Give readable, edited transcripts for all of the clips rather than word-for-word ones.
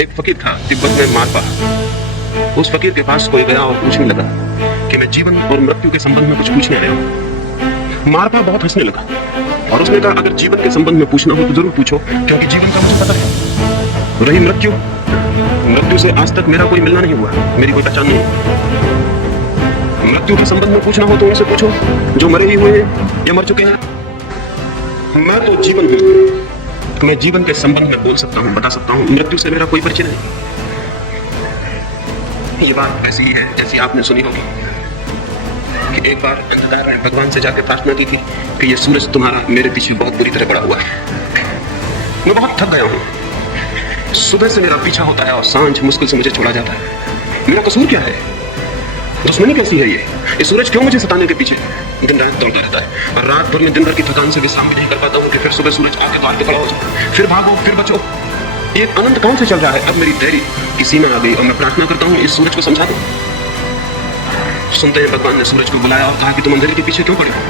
एक फकीर था तिब्बत में मारपा। उस फकीर के पास कोई गया और पूछने लगा कि मैं जीवन और मृत्यु के संबंध में कुछ पूछने आया हूँ। मारपा बहुत हंसने लगा और उसने कहा, अगर जीवन के संबंध में पूछना हो तो जरूर पूछो, क्योंकि जीवन का मुझे पता है। रही मृत्यु से आज तक मेरा कोई मिलना नहीं हुआ, मेरी कोई पहचान नहीं। मृत्यु के संबंध में पूछना हो तो उनसे पूछो जो मरे ही हुए हैं या मर चुके हैं। मैं तो जीवन हूँ, मैं जीवन के संबंध में बोल सकता हूँ, बता सकता हूँ। मृत्यु से मेरा कोई परिचय नहीं। ये बात ऐसी ही है जैसी आपने सुनी होगी कि एक बार अंधकार ने भगवान से जाकर प्रार्थना की थी कि ये सूरज तुम्हारा मेरे पीछे बहुत बुरी तरह पड़ा हुआ है। मैं बहुत थक गया हूँ, सुबह से मेरा पीछा होता है और सांझ मुश्किल से मुझे छोड़ा जाता है। मेरा कसूर क्या है? दुश्मनी कैसी है ये सूरज क्यों मुझे सताने के पीछे दिन रात दौड़ता रहता है? और रात भर में दिन भर की थकान से विश्राम भी नहीं कर पाता हूँ कि फिर सुबह सूरज आके द्वार पे खड़ा हो जाए, फिर भागो, फिर बचो। ये अनंत काल से चल रहा है। अब मेरी देरी की सीमा आ गई और मैं प्रार्थना करता हूँ इस सूरज को समझा दो। सुनते हैं भगवान ने सूरज को बुलाया और कहा कि तुम अंधेरे के पीछे क्यों पड़े हो?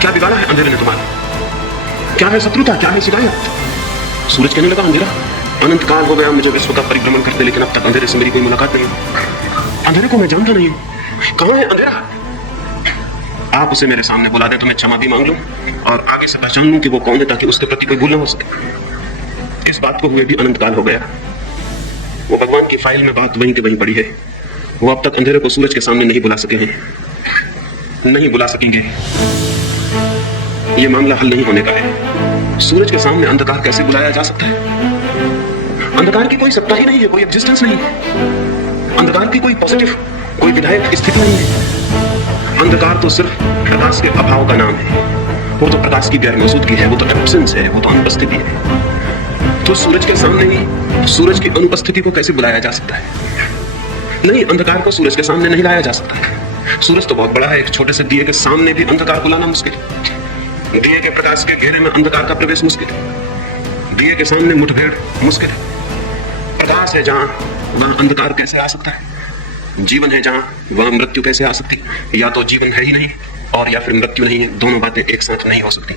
क्या बिगाड़ा है अंधेरे ने तुम्हारा? क्या है शत्रुता, क्या है शिकायत? सूरज कहने लगा, अंधेरा अनंत काल हो गया मुझे विश्व का परिभ्रमण करते, लेकिन अब तक अंधेरे से मेरी कोई मुलाकात नहीं। अंधेरे को मैं जानता नहीं हूँ। कहाँ है अंधेरा? आप उसे मेरे सामने बुला दें तो मैं क्षमा भी मांग लूं और आगे से पहचान लूं कि वो कौन है, ताकि उसके प्रति कोई भूल न हो सके। इस बात को हुए भी अनंत काल हो गया। वो भगवान की फाइल में बात वहीं के वहीं पड़ी है। वो अब तक अंधेरे को सूरज के सामने नहीं बुला सके हैं, नहीं बुला सकेंगे। ये मामला हल नहीं होने का है। सूरज के सामने अंधकार कैसे बुलाया जा सकता है? अंधकार की कोई सत्ता ही नहीं है, कोई एग्जिस्टेंस नहीं है। अंधकार की कोई पॉजिटिव, कोई विधायक स्थिति नहीं है। अंधकार तो सिर्फ प्रकाश के अभाव का नाम है। वो तो प्रकाश की गैर मौजूदगी है, वो तो एब्सेंस है, वो तो अनुपस्थिति है। तो सूरज के सामने ही सूरज की अनुपस्थिति को कैसे बुलाया जा सकता है? नहीं, अंधकार को सूरज के सामने नहीं लाया जा सकता। सूरज तो बहुत बड़ा है, एक छोटे से दिए के सामने भी अंधकार को लाना मुश्किल है। दिए के प्रकाश के घेरे में अंधकार का प्रवेश मुश्किल है। दिए के सामने मुठभेड़ मुश्किल है। प्रकाश है जहां, वहां अंधकार कैसे आ सकता है? जीवन है जहां, वहां मृत्यु कैसे आ सकती है? या तो जीवन है ही नहीं और या फिर मृत्यु नहीं है। दोनों बातें एक साथ नहीं हो सकती।